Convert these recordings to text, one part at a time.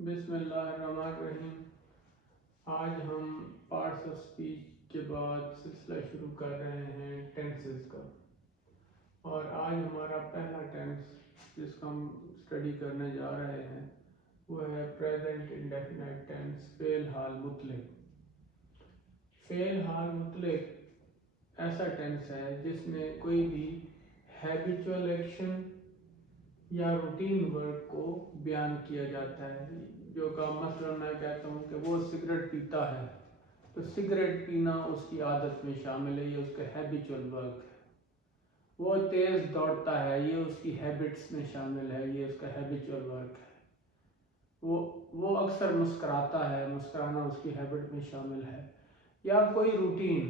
बिस्मिल्लाहिर्रहमानिर्रहीम। आज हम पार्ट्स ऑफ स्पीच के बाद सिलसिला शुरू कर रहे हैं टेंसेस का। और आज हमारा पहला टेंस जिसका हम स्टडी करने जा रहे हैं वो है प्रेजेंट इंडेफिनाइट टेंस, फ़ेल हाल मुतलक। फ़ेल हाल मुतलक ऐसा टेंस है जिसमें कोई भी हैबिचुअल एक्शन या रूटीन वर्क को बयान किया जाता है। जो का मसलन मैं कहता हूँ कि वो सिगरेट पीता है, तो सिगरेट पीना उसकी आदत में शामिल है, ये उसका हैबिचुअल वर्क है। वो तेज़ दौड़ता है, ये उसकी हैबिट्स में शामिल है, ये उसका हैबिचुअल वर्क है। वो अक्सर मुस्कुराता है, मुस्कुराना उसकी हैबिट में शामिल है। या कोई रूटीन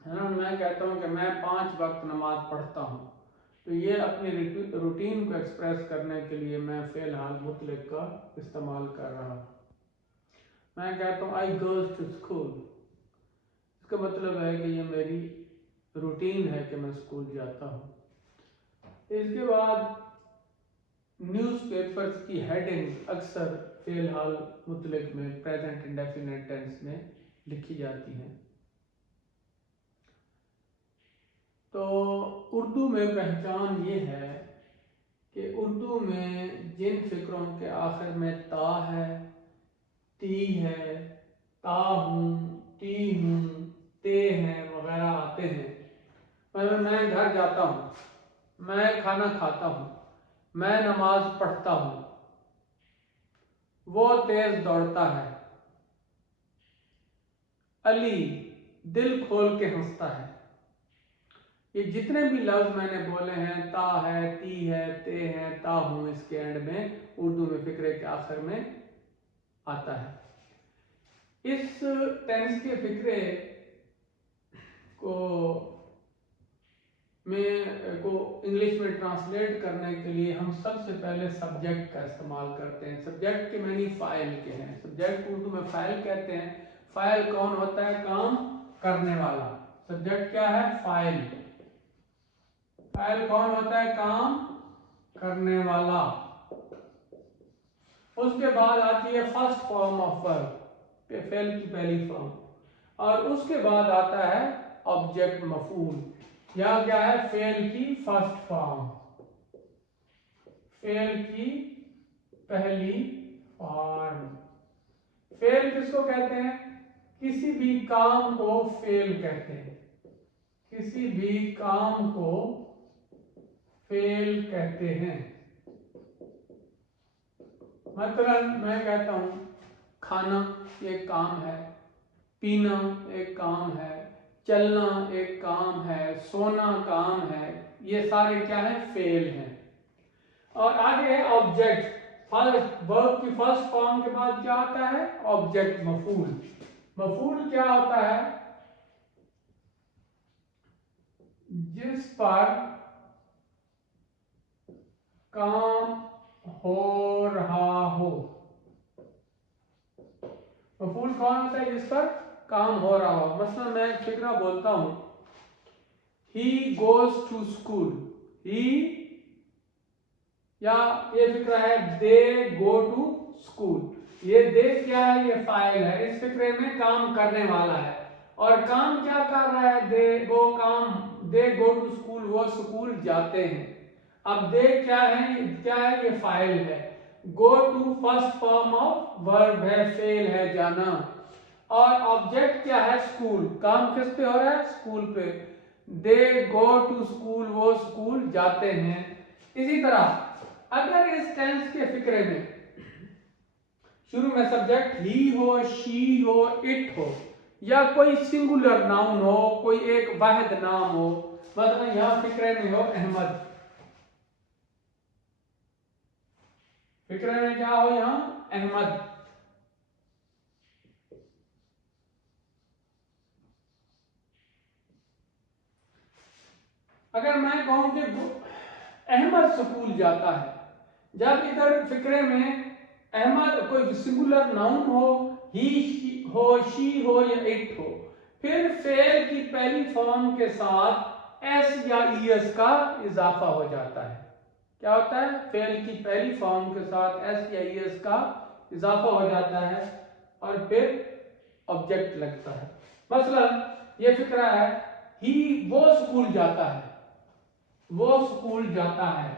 है ना, मैं कहता हूँ कि मैं 5 वक्त नमाज पढ़ता हूँ, तो ये अपनी रूटीन को एक्सप्रेस करने के लिए मैं फ़ेल हाल मुतलक का इस्तेमाल कर रहा हूँ। मैं कहता हूँ आई गोज़ टू स्कूल, इसका मतलब है कि ये मेरी रूटीन है कि मैं स्कूल जाता हूँ। इसके बाद न्यूज़पेपर्स की हेडिंग अक्सर फ़ेल हाल मुतलक में प्रेजेंट इंडेफिनिट टेंस में लिखी जाती हैं। तो उर्दू में पहचान ये है कि उर्दू में जिन फ़िक्रों के आखिर में ता है, ती है, ता हूँ, ती हूँ, ते हैं वगैरह आते हैं, मतलब मैं घर जाता हूँ, मैं खाना खाता हूँ, मैं नमाज पढ़ता हूँ, वो तेज़ दौड़ता है, अली दिल खोल के हंसता है। ये जितने भी लफ्ज़ मैंने बोले हैं, ता है, ती है, ते है, ता हूँ, इसके एंड में उर्दू में फ़िक्रे के आखिर में आता है। इस टेंस के फ़िक्रे को इंग्लिश में ट्रांसलेट करने के लिए हम सबसे पहले सब्जेक्ट का इस्तेमाल करते हैं। सब्जेक्ट के मैंने फ़ाइल के हैं, सब्जेक्ट उर्दू में फ़ाइल कहते हैं। फ़ाइल कौन होता है? काम करने वाला। सब्जेक्ट क्या है? फ़ाइल। फ़ाइल कौन होता है? काम करने वाला। उसके बाद आती है first form of verb, fail की पहली फॉर्म, और उसके बाद आता है ऑब्जेक्ट मफूल। यहाँ क्या है? फेल की फर्स्ट फॉर्म, फेल की पहली फॉर्म। फेल किसको कहते हैं? किसी भी काम को फेल कहते हैं, किसी भी काम को फेल कहते हैं। मतलब मैं कहता हूं खाना एक काम है, पीना एक काम है, चलना एक काम है, सोना काम है, ये सारे क्या है? फेल हैं। और आगे है ऑब्जेक्ट। फर्स्ट वर्ब की फर्स्ट फॉर्म के बाद क्या आता है? ऑब्जेक्ट मफूल। मफूल क्या होता है? जिस पर काम हो रहा हो। मफूल कौन होता है? जिस पर काम हो रहा हो। मसलन मैं एक फिक्रा बोलता हूं, ही गोज टू स्कूल। ही, या ये फिक्रा है दे गो टू स्कूल। ये दे क्या है? ये फाइल है। इस फिक्रे में काम करने वाला है, और काम क्या कर रहा है? दे, वो काम, दे गो टू स्कूल, वो स्कूल जाते हैं। अब दे क्या है? क्या है? ये फाइल है। Go to first form of verb है, फेल है, जाना। और ऑब्जेक्ट क्या है? स्कूल। काम किस पे हो रहा है? स्कूल पे। दे गो टू स्कूल, वो स्कूल जाते हैं। इसी तरह अगर इस टेंस के फिक्रे में शुरू में सब्जेक्ट ही हो, शी हो, इट हो, या कोई सिंगुलर नाउन हो, कोई एक वाहिद नाम हो, मतलब यहां फिक्रे में हो अहमद, फिक्रे में क्या हो? यहां अहमद। अगर मैं कहूं कि अहमद स्कूल जाता है, जब इधर फिक्रे में अहमद कोई सिंगुलर नाउन हो, ही हो, शी हो या इट हो, फिर फेल की पहली फॉर्म के साथ एस या ईएस का इजाफा हो जाता है। क्या होता है, फेल की पहली फॉर्म के साथ एस या ईएस का इजाफा हो जाता है और फिर ऑब्जेक्ट लगता है। मसलन ये फिक्रा है, ही वो स्कूल जाता है, वो स्कूल जाता है,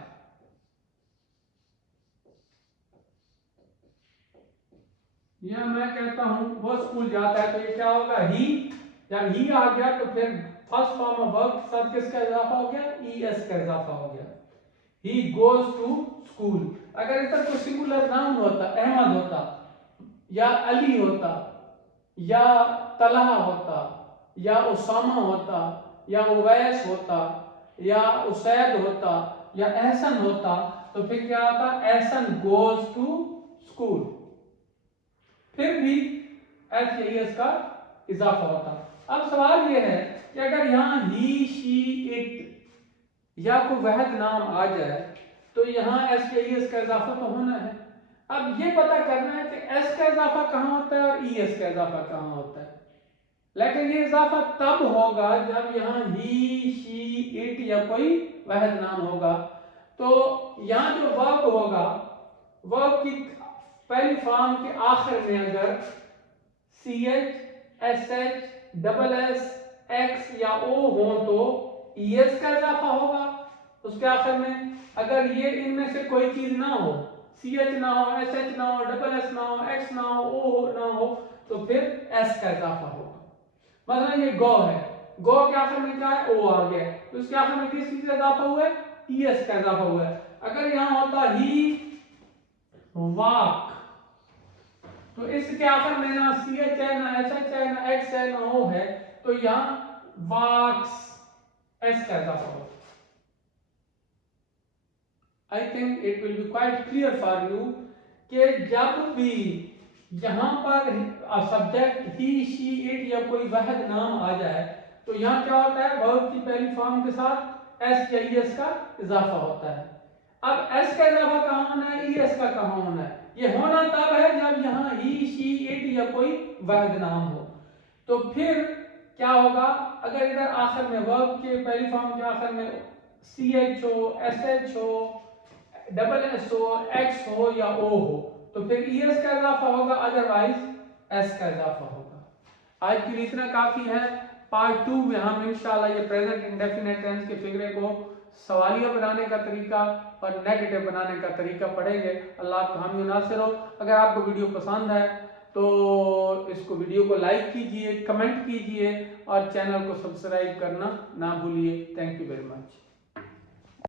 या मैं कहता हूं वो स्कूल जाता है, तो ये क्या होगा, ही। जब ही आ गया तो फिर फर्स्ट फॉर्म ऑफ वर्ब के साथ किसका इजाफा हो गया, ईएस का इजाफा हो गया। He goes to school. अगर इधर कोई सिंगुलर नाउन होता, अहमद होता या अली होता या तलहा होता या उसामा होता या उवैस होता या उसैद होता या एहसन होता, तो फिर क्या होता, एहसन गोज टू स्कूल, फिर भी एस या एस का इजाफा होता। अब सवाल यह है कि अगर यहाँ ही, शी, इट या कोई वहद नाम आ जाए तो यहाँ एस या एस का इजाफा तो होना है। अब ये पता करना है कि एस का इजाफा कहाँ होता है और ई एस का इजाफा कहाँ होता है। लेकिन ये इजाफा तब होगा जब यहाँ ही, शी, इट या कोई वहद नाम होगा। तो यहाँ जो वर्ब होगा, वर्ब की पहली फॉर्म के आखिर में अगर C H, S H, double S, X या ओ हो तो ई एस का इजाफा होगा उसके आखिर में। अगर ये इनमें से कोई चीज ना हो, सी एच ना हो, एस एच ना हो, डबल एस ना हो, एक्स ना हो, ओ ना हो, तो फिर एस का इजाफा होगा। मतलब ये गो है, गो के आखिर में क्या है, ओ आ गया, तो उसके आखिर में किस चीज का इजाफा हुआ है, ई एस का इजाफा हुआ है। अगर यहां होता ही वाक, तो इसके आखिर में ना सी एच है, ना एस एच है, ना एक्स है, ना ओ है, तो यहां वाक्स एस का इजाफा होगा। I think it will be quite clear for you कि जब भी यहां पर सब्जेक्ट ही, शी, इट या कोई वहद नाम आ जाए तो यहां क्या होता है, वर्ब की पहली फॉर्म के साथ एस या ईएस का इजाफा होता है। अब एस का इजाफा कहां होना है, ईएस का कहां होना है, ये होना तब है जब यहां ही, शी, इट या कोई वहद नाम हो। तो फिर क्या होगा, अगर इधर आखिर में वर्ब के पहली फॉर्म के आखिर में सी एच हो, एस एच हो, डबल एस हो, एक्स हो या ओ हो, तो फिर ईएस का इजाफा होगा, अदरवाइज एस का इजाफा होगा। आज के लिए इतना काफी है। पार्ट 2 में हम इंशाल्लाह ये प्रेजेंट इंडेफिनिट टेंस के फिगरे को सवालिया बनाने का तरीका और नेगेटिव बनाने का तरीका पढ़ेंगे। अल्लाह आपको हामी नासिर हो। अगर आपको वीडियो पसंद है तो इसको वीडियो को लाइक कीजिए, कमेंट कीजिए और चैनल को सब्सक्राइब करना ना भूलिए। Thank you very much.